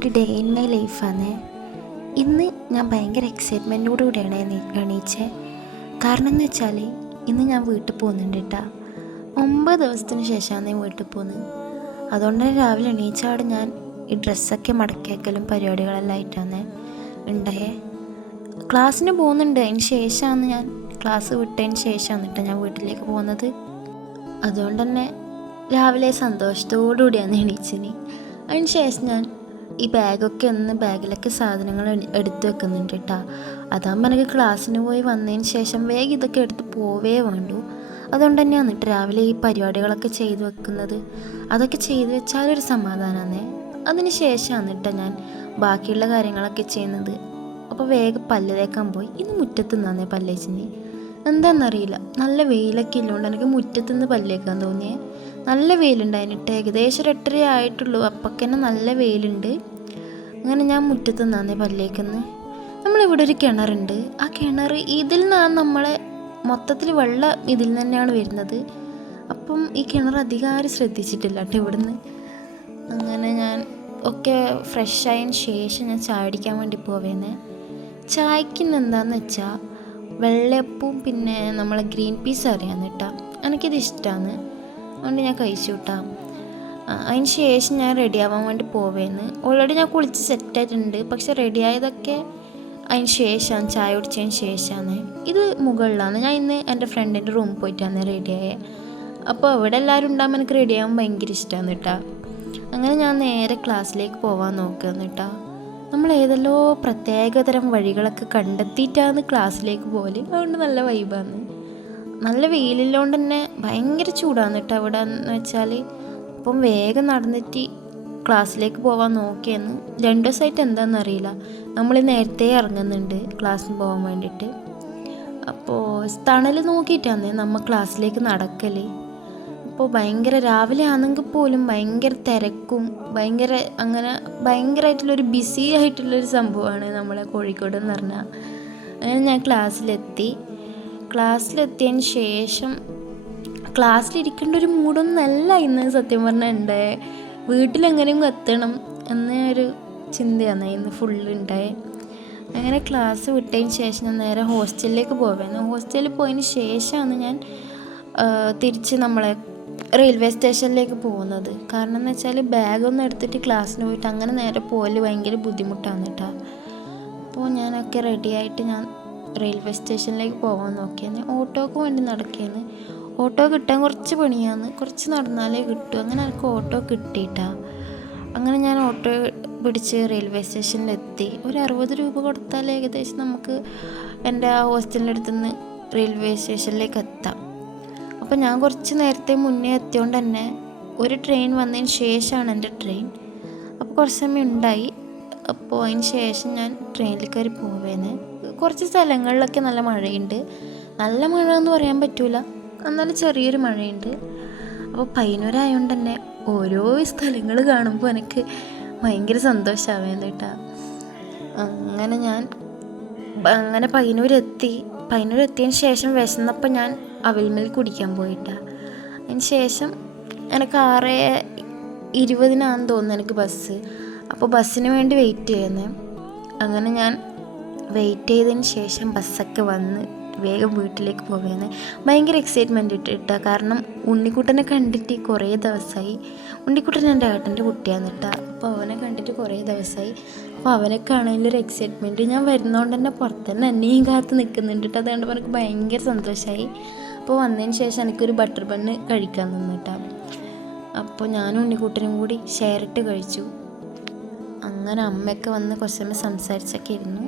ഒരു day in my ലൈഫാണ് ഇന്ന് ഞാൻ ഭയങ്കര എക്സൈറ്റ്മെന്റോടു കൂടിയാണ് എണീച്ചത് കാരണം എന്ന് വെച്ചാൽ ഇന്ന് ഞാൻ വീട്ടിൽ പോകുന്നുണ്ട് കേട്ടോ ഒമ്പത് ദിവസത്തിന് ശേഷമാണ് ഞാൻ വീട്ടിൽ പോകുന്നത്. അതുകൊണ്ട് തന്നെ രാവിലെ എണീച്ചാട് ഞാൻ ഈ ഡ്രസ്സൊക്കെ മടക്കിയേക്കലും പരിപാടികളെല്ലാം ആയിട്ടാണ് ഉണ്ടായേ. ക്ലാസ്സിന് പോകുന്നുണ്ട്. അതിന് ശേഷമാണ് ഞാൻ ക്ലാസ് വിട്ടതിന് ശേഷമാണ് കേട്ടോ ഞാൻ വീട്ടിലേക്ക് പോകുന്നത്. അതുകൊണ്ട് തന്നെ രാവിലെ സന്തോഷത്തോടു കൂടിയാണ് എണീച്ചിന് അതിന് ശേഷം ഞാൻ ഈ ബാഗൊക്കെ ഒന്ന് ബാഗിലൊക്കെ സാധനങ്ങൾ എടുത്തു വെക്കുന്നുണ്ട് കേട്ടോ അതാകുമ്പോൾ എനിക്ക് ക്ലാസ്സിന് പോയി വന്നതിന് ശേഷം വേഗം ഇതൊക്കെ എടുത്ത് പോവേ വേണ്ടു. അതുകൊണ്ട് തന്നെയാണ് രാവിലെ ഈ പരിപാടികളൊക്കെ ചെയ്തു വെക്കുന്നത്. അതൊക്കെ ചെയ്തു വെച്ചാലൊരു സമാധാനമാണ് അതിന് ശേഷമാണ് കേട്ടോ ഞാൻ ബാക്കിയുള്ള കാര്യങ്ങളൊക്കെ ചെയ്യുന്നത്. അപ്പോൾ വേഗം പല്ല് തേക്കാൻ പോയി. ഇന്ന് മുറ്റത്ത് നിന്നാന്നേ പല്ലേച്ചിന്. എന്താണെന്നറിയില്ല നല്ല വെയിലൊക്കെ ഇല്ലോണ്ട്. എനിക്ക് മുറ്റത്ത് നിന്ന് പല്ലേക്കാൻ തോന്നിയേ? നല്ല വെയിലുണ്ടായിട്ട് ഏകദേശം എട്ടര ആയിട്ടുള്ളൂ. അപ്പൊക്കെ തന്നെ നല്ല വെയിലുണ്ട്. അങ്ങനെ ഞാൻ മുറ്റത്ത് നിന്നാന്നേ പല്ലേക്കുന്നത് നമ്മളിവിടെ ഒരു കിണറുണ്ട്. ആ കിണർ ഇതിൽ നിന്നാണ് നമ്മളെ മൊത്തത്തിൽ വെള്ളം ഇതിൽ നിന്ന് തന്നെയാണ് വരുന്നത്. അപ്പം ഈ കിണർ അധികം ആരും ശ്രദ്ധിച്ചിട്ടില്ല കേട്ടോ ഇവിടുന്ന്. അങ്ങനെ ഞാൻ ഒക്കെ ഫ്രഷ് ആയതിന് ശേഷം ഞാൻ ചായ അടിക്കാൻ വേണ്ടി പോവേന്നെ. ചായക്ക് എന്താണെന്ന് വെച്ചാൽ വെള്ളയപ്പവും പിന്നെ നമ്മളെ ഗ്രീൻ പീസ് അറിയാന്ന് കേട്ടോ. എനിക്കിത് ഇഷ്ടമാണ് അതുകൊണ്ട് ഞാൻ കഴിച്ചു കേട്ടോ. അതിന് ശേഷം ഞാൻ റെഡി ആവാൻ വേണ്ടി പോവേന്ന്. ഓൾറെഡി ഞാൻ കുളിച്ച് സെറ്റായിട്ടുണ്ട് പക്ഷെ റെഡി ആയതൊക്കെ അതിന് ശേഷമാണ് ചായ കുടിച്ചതിന് ശേഷമാണ് ഇത് മുകളിലാണ്. ഞാൻ ഇന്ന് എന്റെ ഫ്രണ്ടിന്റെ റൂമിൽ പോയിട്ടാണ് റെഡി ആയത് അപ്പോൾ അവിടെ എല്ലാവരും ഉണ്ടാകുമ്പോൾ എനിക്ക് റെഡി ആവാൻ ഭയങ്കര ഇഷ്ടമാണ് കേട്ടോ. അങ്ങനെ ഞാൻ നേരെ ക്ലാസ്സിലേക്ക് പോവാൻ നോക്കുകയാണ് കേട്ടോ. നമ്മൾ ഏതെല്ലോ പ്രത്യേകതരം വഴികളൊക്കെ കണ്ടെത്തിയിട്ടാണ് ക്ലാസ്സിലേക്ക് പോലെ അതുകൊണ്ട് നല്ല വൈബാണ് നല്ല വെയിലുള്ളതുകൊണ്ട് തന്നെ ഭയങ്കര ചൂടാണ് കേട്ടോ അവിടെ എന്ന് വെച്ചാൽ അപ്പം വേഗം നടന്നിട്ട് ക്ലാസ്സിലേക്ക് പോവാൻ നോക്കിയെന്ന്. രണ്ട് ദിവസമായിട്ട് എന്താണെന്ന് അറിയില്ല. നമ്മൾ നേരത്തെ ഇറങ്ങുന്നുണ്ട് ക്ലാസ്സിന് പോകാൻ വേണ്ടിയിട്ട് അപ്പോൾ തണൽ നോക്കിയിട്ടാണ് നമ്മൾ ക്ലാസ്സിലേക്ക് നടക്കൽ. അപ്പോൾ ഭയങ്കര രാവിലെ ആണെങ്കിൽ പോലും ഭയങ്കര തിരക്കും ഭയങ്കര അങ്ങനെ ഭയങ്കരമായിട്ടുള്ളൊരു ബിസി ആയിട്ടുള്ളൊരു സംഭവമാണ് നമ്മളെ കോഴിക്കോട് എന്ന് പറഞ്ഞാൽ അങ്ങനെ ഞാൻ ക്ലാസ്സിലെത്തി. ക്ലാസ്സിലെത്തിയതിന് ശേഷം ക്ലാസ്സിലിരിക്കേണ്ട ഒരു മൂടൊന്നല്ല ഇന്ന് സത്യം പറഞ്ഞാൽ ഉണ്ട് വീട്ടിലെങ്ങനെയും എത്തണം എന്ന ഒരു ചിന്തയാണ് ഇന്ന് ഫുള്ള് ഉണ്ടായേ അങ്ങനെ ക്ലാസ് വിട്ടതിന് ശേഷം ഞാൻ നേരെ ഹോസ്റ്റലിലേക്ക് പോവായിരുന്നു ഹോസ്റ്റലിൽ പോയതിന് ശേഷമാണ് ഞാൻ തിരിച്ച് നമ്മളെ റെയിൽവേ സ്റ്റേഷനിലേക്ക് പോകുന്നത്. കാരണം എന്ന് വെച്ചാൽ ബാഗൊന്നും എടുത്തിട്ട് ക്ലാസ്സിന് പോയിട്ട് അങ്ങനെ നേരെ പോകൽ ഭയങ്കര ബുദ്ധിമുട്ടാണ് കേട്ടോ. അപ്പോൾ ഞാനൊക്കെ റെഡിയായിട്ട് ഞാൻ റെയിൽവേ സ്റ്റേഷനിലേക്ക് പോകാൻ നോക്കിയാണ് ഓട്ടോക്ക് വേണ്ടി നടക്കിയെന്ന് ഓട്ടോ കിട്ടാൻ കുറച്ച് പണിയാന്ന് കുറച്ച് നടന്നാലേ കിട്ടൂ. അങ്ങനെ എനിക്ക് ഓട്ടോ കിട്ടിയിട്ടാ. അങ്ങനെ ഞാൻ ഓട്ടോ പിടിച്ച് റെയിൽവേ സ്റ്റേഷനിലെത്തി. ഒരു അറുപത് രൂപ കൊടുത്താൽ ഏകദേശം നമുക്ക് എന്റെ ആ ഹോസ്റ്റലിന്റെ അടുത്തുനിന്ന് റെയിൽവേ സ്റ്റേഷനിലേക്ക് എത്താം. അപ്പോൾ ഞാൻ കുറച്ച് നേരത്തെ മുന്നേ എത്തിയോണ്ട് തന്നെ ഒരു ട്രെയിൻ വന്നതിന് ശേഷമാണ് എന്റെ ട്രെയിൻ അപ്പോൾ കുറച്ച് സമയം ഉണ്ടായി. അപ്പോൾ അതിന് ശേഷം ഞാൻ ട്രെയിനിൽ കയറി പോവേന്ന്. കുറച്ച് സ്ഥലങ്ങളിലൊക്കെ നല്ല മഴയുണ്ട്. നല്ല മഴ എന്ന് പറയാൻ പറ്റൂല. എന്നാലും ചെറിയൊരു മഴയുണ്ട്. അപ്പോൾ പയ്യന്നൂരായതുകൊണ്ട് തന്നെ ഓരോ സ്ഥലങ്ങൾ കാണുമ്പോൾ എനിക്ക് ഭയങ്കര സന്തോഷമാവേന്ന് കേട്ടോ. അങ്ങനെ ഞാൻ അങ്ങനെ പയ്യന്നൂരെത്തി. പൈനൂരെത്തിയതിന് ശേഷം വിശന്നപ്പോൾ ഞാൻ അവിൽമിൽ കുടിക്കാൻ പോയിട്ടാ. അതിന് ശേഷം എനിക്ക് ആറ് ഇരുപതിനാന്ന് തോന്നുന്നു എനിക്ക് ബസ് അപ്പോൾ ബസ്സിന് വേണ്ടി വെയിറ്റ് ചെയ്യുന്നത് അങ്ങനെ ഞാൻ വെയിറ്റ് ചെയ്തതിന് ശേഷം ബസ്സൊക്കെ വന്ന് വേഗം വീട്ടിലേക്ക് പോവുകയാണ് ഭയങ്കര എക്സൈറ്റ്മെന്റ് ഇട്ടിട്ട കാരണം ഉണ്ണിക്കുട്ടനെ കണ്ടിട്ട് കുറേ ദിവസമായി ഉണ്ണിക്കുട്ടൻ എന്റെ ഏട്ടന്റെ കുട്ടിയാണ് കേട്ടോ അപ്പോൾ അവനെ കണ്ടിട്ട് കുറേ ദിവസമായി അപ്പോൾ അവനെ കാണാനൊരു എക്സൈറ്റ്മെന്റ് ഞാൻ വരുന്നതുകൊണ്ട് തന്നെ പുറത്ത് എന്നെയും കാത്ത് നിൽക്കുന്നുണ്ട് കേട്ടോ. അതുകൊണ്ട് എനിക്ക് ഭയങ്കര സന്തോഷമായി അപ്പോൾ വന്നതിന് ശേഷം എനിക്കൊരു ബട്ടർ ബണ്ണ് കഴിക്കാൻ നിന്നു കേട്ടോ അപ്പോൾ ഞാനും ഉണ്ണിക്കുട്ടനും കൂടി ഷെയറിട്ട് കഴിച്ചു. അങ്ങനെ അമ്മയൊക്കെ വന്ന് കുറച്ച് സമയം സംസാരിച്ചൊക്കെ ഇരുന്നു.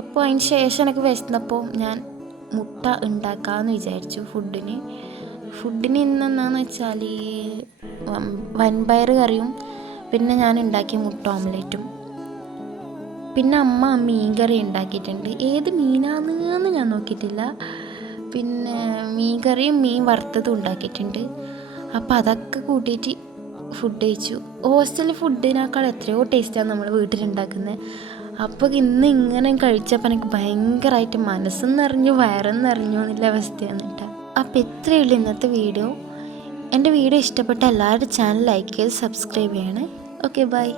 അപ്പോൾ അതിന് ശേഷം എനിക്ക് വിശന്നപ്പോൾ ഞാൻ മുട്ട ഉണ്ടാക്കാമെന്ന് വിചാരിച്ചു ഫുഡിന് ഫുഡിന് ഇന്നെന്നാന്ന് വെച്ചാൽ വൻപയർ കറിയും പിന്നെ ഞാൻ ഉണ്ടാക്കിയ മുട്ട ഓംലേറ്റും പിന്നെ അമ്മ മീൻ കറി ഉണ്ടാക്കിയിട്ടുണ്ട്. ഏത് മീനാണെന്ന് ഞാൻ നോക്കിയിട്ടില്ല. പിന്നെ മീൻ കറിയും മീൻ വറുത്തതും ഉണ്ടാക്കിയിട്ടുണ്ട്. അപ്പോൾ അതൊക്കെ കൂട്ടിയിട്ട് ഫുഡ് കഴിച്ചു. ഹോസ്റ്റലിൽ ഫുഡിനേക്കാൾ എത്രയോ ടേസ്റ്റാണ് നമ്മൾ വീട്ടിലുണ്ടാക്കുന്നത് അപ്പോൾ ഇന്ന് ഇങ്ങനെ കഴിച്ചപ്പോൾ എനിക്ക് ഭയങ്കരമായിട്ട് മനസ്സും നിറഞ്ഞു വയറും നിറഞ്ഞു എന്നുള്ള അവസ്ഥയാണ് കേട്ടോ അപ്പോൾ ഇത്രയേ ഉള്ളൂ ഇന്നത്തെ വീഡിയോ. എന്റെ വീഡിയോ ഇഷ്ടപ്പെട്ട എല്ലാവരും ചാനൽ ലൈക്ക് ചെയ്ത് സബ്സ്ക്രൈബ് ചെയ്യണേ. Okay bye